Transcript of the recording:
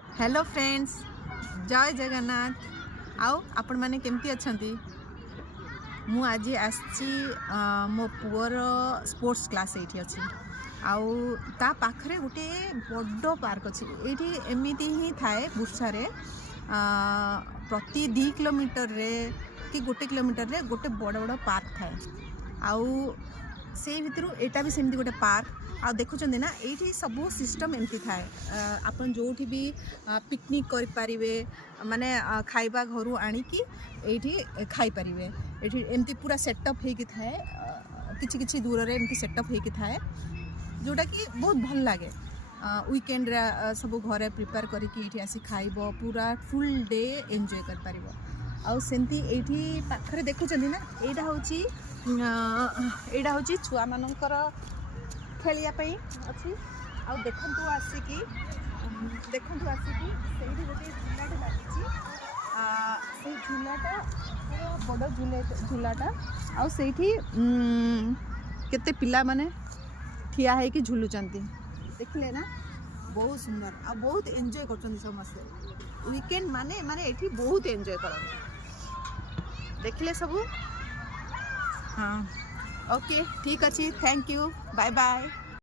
Hello friends, जय जगन्नाथ। आओ आपण मैंने केमती अच्छंती। मु आज आसी मो पुअर स्पोर्ट्स क्लास ये अच्छी आउ ता पाखरे गोटे बड़ पार्क अच्छी। ये एमती ही थाए बुर्सारे प्रति 2 किलोमीटर रे कि 1 किलोमीटर रे गोटे बड़ बड़ पार्क थाए। आउ से भितर एटा भी सेमती गोटे पार्क। आ देखुं ना ये सब सिस्टम एमती थाए। आपन जो भी पिकनिक कर पारिबे, माने खाइबा घरू आनिकी एठी खाई पारिबे। एठी एमती पूरा सेटअप होगी थाए, किछि किछि दूर रे एमती सेटअप होगी थाए, जोटा कि बहुत भल लागे। वीकेंड रे सब घरे प्रिपेयर करके एठी आसी खाइबो, पूरा फुल डे एंजॉय कर पारिबो। आ सेमती एठी पाखरे देखुं ना एटा होची छुआ मानकर खेलिया पई अच्छी। आ देखंतु आसिकी से गोटे झूलाटा लागिची। से झूलाटा बड़ झूलाटा आ सेठी केते पिला माने ठिया है कि झुलुचंती। देखले ना बहुत सुंदर आ बहुत एंजॉय करचंती समस्त। वीकेंड माने एठी बहुत एंजॉय करन। देखले सब। हाँ, ओके, ठीक अच्छी। Thank you, bye bye.